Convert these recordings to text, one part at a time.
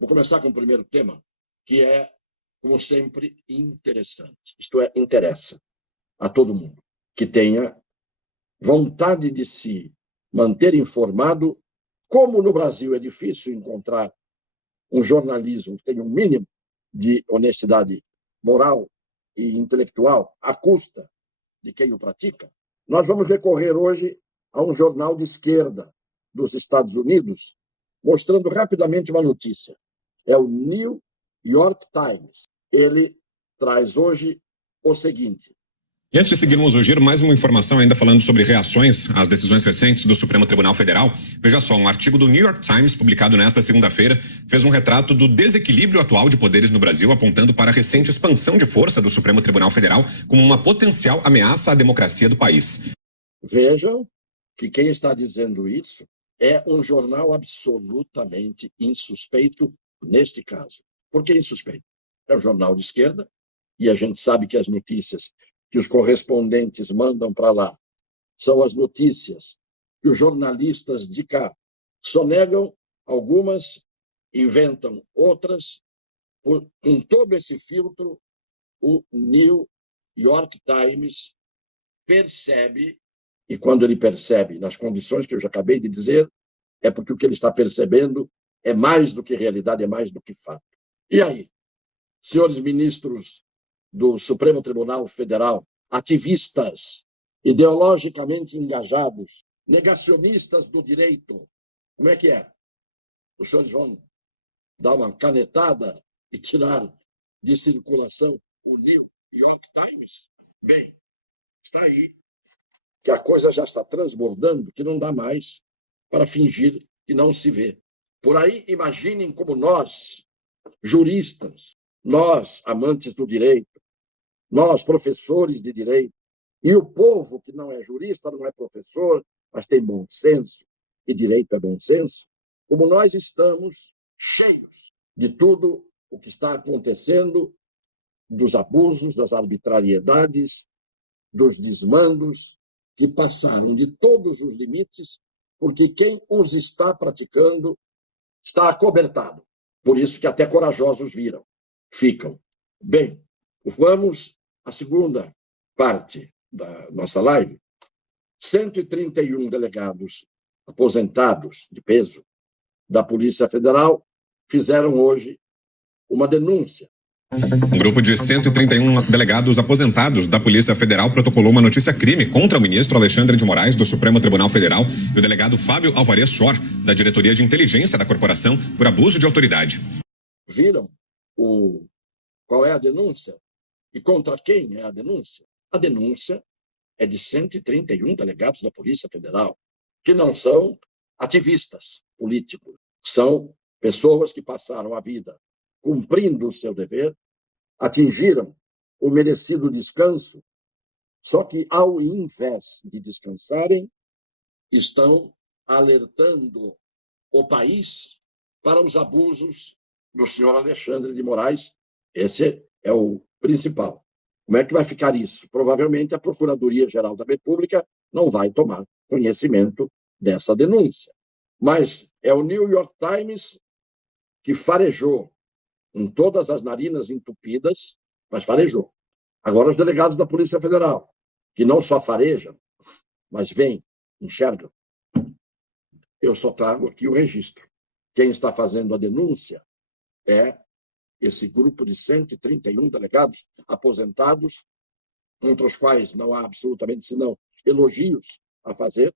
Vou começar com o primeiro tema, que é, como sempre, interessante. Isto é, interessa a todo mundo que tenha vontade de se manter informado. Como no Brasil é difícil encontrar um jornalismo que tenha um mínimo de honestidade moral e intelectual à custa de quem o pratica, nós vamos recorrer hoje a um jornal de esquerda dos Estados Unidos, mostrando rapidamente uma notícia. É o New York Times. Ele traz hoje o seguinte. E antes de seguirmos o giro, mais uma informação ainda falando sobre reações às decisões recentes do Supremo Tribunal Federal. Veja só, um artigo do New York Times, publicado nesta segunda-feira, fez um retrato do desequilíbrio atual de poderes no Brasil, apontando para a recente expansão de força do Supremo Tribunal Federal como uma potencial ameaça à democracia do país. Vejam que quem está dizendo isso é um jornal absolutamente insuspeito neste caso. Por que insuspeito? É um jornal de esquerda e a gente sabe que as notícias que os correspondentes mandam para lá são as notícias que os jornalistas de cá sonegam, algumas inventam outras. Com todo esse filtro, o New York Times percebe, e quando ele percebe nas condições que eu já acabei de dizer, é porque o que ele está percebendo é mais do que realidade, é mais do que fato. E aí, senhores ministros do Supremo Tribunal Federal, ativistas, ideologicamente engajados, negacionistas do direito, como é que é? Os senhores vão dar uma canetada e tirar de circulação o New York Times? Bem, está aí que a coisa já está transbordando, que não dá mais para fingir que não se vê. Por aí, imaginem como nós, juristas, nós, amantes do direito, nós, professores de direito, e o povo que não é jurista, não é professor, mas tem bom senso, e direito é bom senso, como nós estamos cheios de tudo o que está acontecendo, dos abusos, das arbitrariedades, dos desmandos, que passaram de todos os limites, porque quem os está praticando está acobertado. Por isso que até corajosos ficam. Bem, vamos à segunda parte da nossa live. 131 delegados aposentados de peso da Polícia Federal fizeram hoje uma denúncia. Um grupo de 131 delegados aposentados da Polícia Federal protocolou uma notícia-crime contra o ministro Alexandre de Moraes, do Supremo Tribunal Federal, e o delegado Fábio Alvarez Chor, da Diretoria de Inteligência da Corporação, por abuso de autoridade. Viram qual é a denúncia? E contra quem é a denúncia? A denúncia é de 131 delegados da Polícia Federal, que não são ativistas políticos, são pessoas que passaram a vida cumprindo o seu dever, atingiram o merecido descanso, só que, ao invés de descansarem, estão alertando o país para os abusos do senhor Alexandre de Moraes. Esse é o principal. Como é que vai ficar isso? Provavelmente a Procuradoria-Geral da República não vai tomar conhecimento dessa denúncia. Mas é o New York Times que farejou, com todas as narinas entupidas, mas farejou. Agora, os delegados da Polícia Federal, que não só farejam, mas veem, enxergam. Eu só trago aqui o registro. Quem está fazendo a denúncia é esse grupo de 131 delegados aposentados, contra os quais não há absolutamente senão elogios a fazer,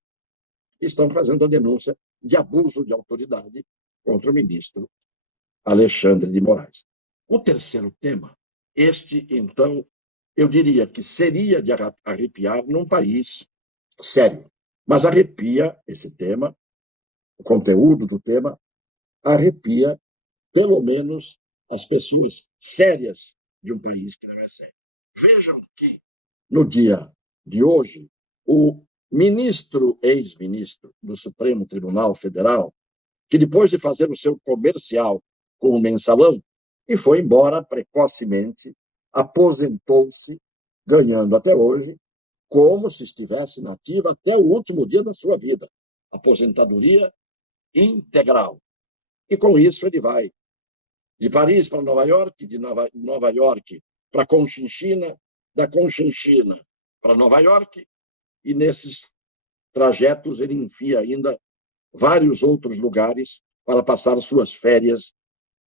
estão fazendo a denúncia de abuso de autoridade contra o ministro Alexandre de Moraes. O terceiro tema, este, então, eu diria que seria de arrepiar num país sério. Mas arrepia esse tema, o conteúdo do tema, arrepia, pelo menos, as pessoas sérias de um país que não é sério. Vejam que, no dia de hoje, o ex-ministro do Supremo Tribunal Federal, que depois de fazer o seu comercial com o mensalão, e foi embora precocemente, aposentou-se, ganhando até hoje, como se estivesse nativa até o último dia da sua vida. Aposentadoria integral. E com isso ele vai De Paris para Nova York, de Nova York para Conchinchina, da Conchinchina para Nova York, e nesses trajetos ele enfia ainda vários outros lugares para passar suas férias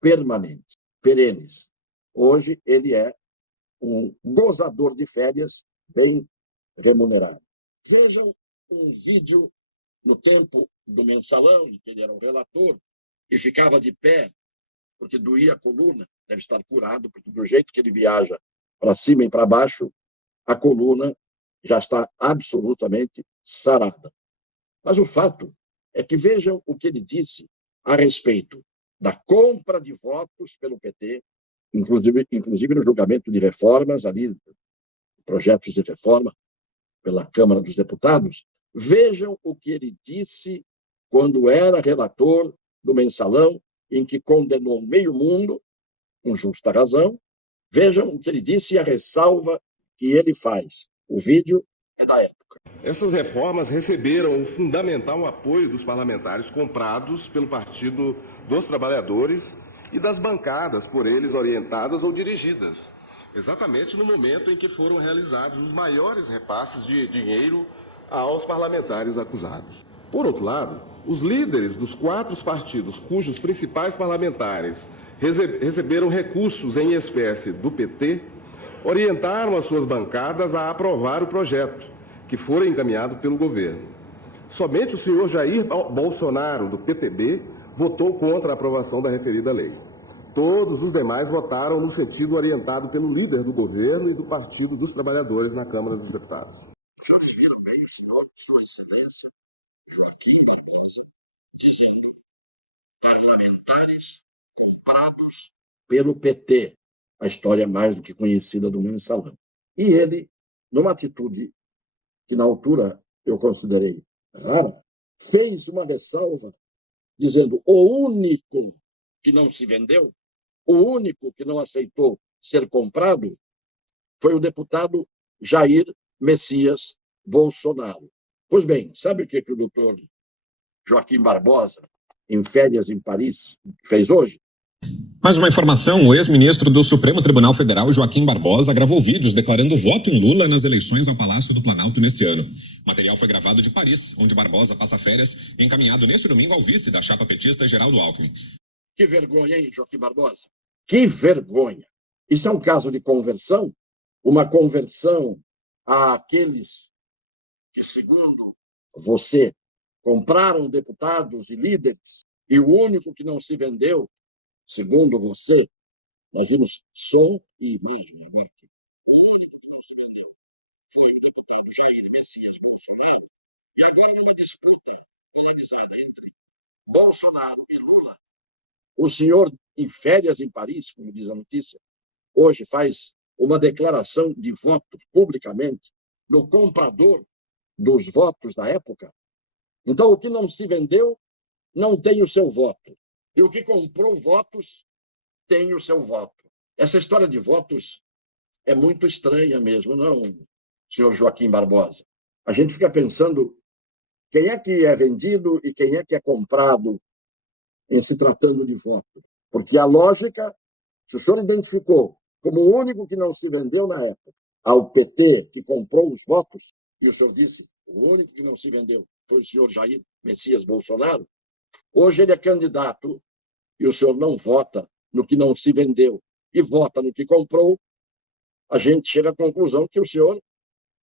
permanentes, perenes. Hoje ele é um gozador de férias bem remunerado. Vejam um vídeo no tempo do Mensalão, em que ele era o relator, e ficava de pé, porque doía a coluna, deve estar curado, porque do jeito que ele viaja para cima e para baixo, a coluna já está absolutamente sarada. Mas o fato é que vejam o que ele disse a respeito da compra de votos pelo PT, inclusive no julgamento de reformas, ali, projetos de reforma pela Câmara dos Deputados. Vejam o que ele disse quando era relator do Mensalão, em que condenou meio mundo, com justa razão. Vejam o que ele disse e a ressalva que ele faz. O vídeo é da época. Essas reformas receberam um fundamental apoio dos parlamentares comprados pelo Partido dos Trabalhadores e das bancadas por eles orientadas ou dirigidas, exatamente no momento em que foram realizados os maiores repasses de dinheiro aos parlamentares acusados. Por outro lado, os líderes dos 4 partidos cujos principais parlamentares receberam recursos em espécie do PT orientaram as suas bancadas a aprovar o projeto, que fora encaminhado pelo governo. Somente o senhor Jair Bolsonaro, do PTB, votou contra a aprovação da referida lei. Todos os demais votaram no sentido orientado pelo líder do governo e do Partido dos Trabalhadores na Câmara dos Deputados. Os senhores viram bem o senhor, Sua Excelência, Joaquim Barbosa, dizendo parlamentares comprados pelo PT, a história mais do que conhecida do Mensalão. E ele, numa atitude que na altura eu considerei rara, fez uma ressalva dizendo: o único que não se vendeu, o único que não aceitou ser comprado foi o deputado Jair Messias Bolsonaro. Pois bem, sabe o que o doutor Joaquim Barbosa, em férias em Paris, fez hoje? Mais uma informação: o ex-ministro do Supremo Tribunal Federal, Joaquim Barbosa, gravou vídeos declarando voto em Lula nas eleições ao Palácio do Planalto neste ano. O material foi gravado de Paris, onde Barbosa passa férias, e encaminhado neste domingo ao vice da chapa petista, Geraldo Alckmin. Que vergonha, hein, Joaquim Barbosa? Que vergonha! Isso é um caso de conversão? Uma conversão àqueles que, segundo você, compraram deputados e líderes, e o único que não se vendeu, segundo você, nós vimos som e imagem agora aqui. O único que não se vendeu foi o deputado Jair Messias Bolsonaro, e agora numa disputa polarizada entre Bolsonaro e Lula, o senhor, em férias em Paris, como diz a notícia, hoje faz uma declaração de voto publicamente no comprador dos votos da época. Então, o que não se vendeu não tem o seu voto. E o que comprou votos tem o seu voto. Essa história de votos é muito estranha mesmo, não, senhor Joaquim Barbosa? A gente fica pensando quem é que é vendido e quem é que é comprado em se tratando de voto. Porque a lógica, se o senhor identificou como o único que não se vendeu na época ao PT que comprou os votos, e o senhor disse o único que não se vendeu foi o senhor Jair Messias Bolsonaro, hoje ele é candidato e o senhor não vota no que não se vendeu e vota no que comprou, a gente chega à conclusão que o senhor,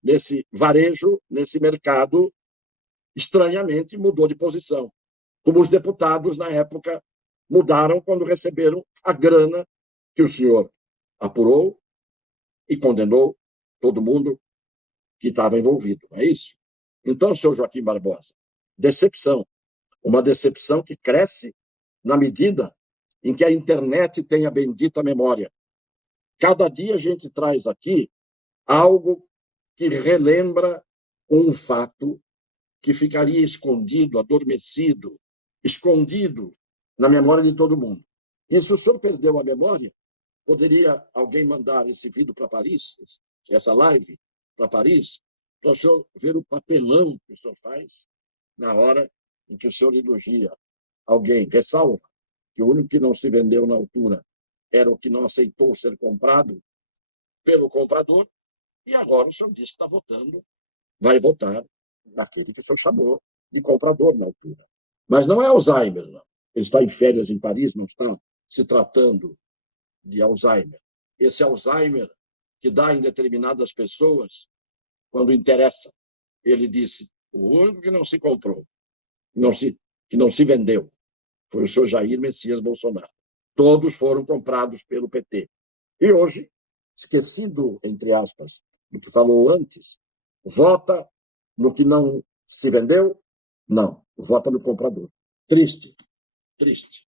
nesse varejo, nesse mercado, estranhamente mudou de posição. Como os deputados, na época, mudaram quando receberam a grana que o senhor apurou e condenou todo mundo que estava envolvido. Não é isso? Então, senhor Joaquim Barbosa, decepção. Uma decepção que cresce na medida em que a internet tem a bendita memória. Cada dia a gente traz aqui algo que relembra um fato que ficaria escondido, adormecido, escondido na memória de todo mundo. E se o senhor perdeu a memória, poderia alguém mandar esse vídeo para Paris, essa live para Paris, para o senhor ver o papelão que o senhor faz na hora em que o senhor elogia alguém, ressalva que o único que não se vendeu na altura era o que não aceitou ser comprado pelo comprador, e agora o senhor diz que está votando, vai votar naquele que o senhor chamou de comprador na altura. Mas não é Alzheimer, não. Ele está em férias em Paris, não está se tratando de Alzheimer. Esse Alzheimer que dá em determinadas pessoas quando interessa. Ele disse, o único que não se comprou, que não se vendeu, foi o senhor Jair Messias Bolsonaro. Todos foram comprados pelo PT. E hoje, esquecido, entre aspas, do que falou antes, vota no que não se vendeu? Não, vota no comprador. Triste, triste.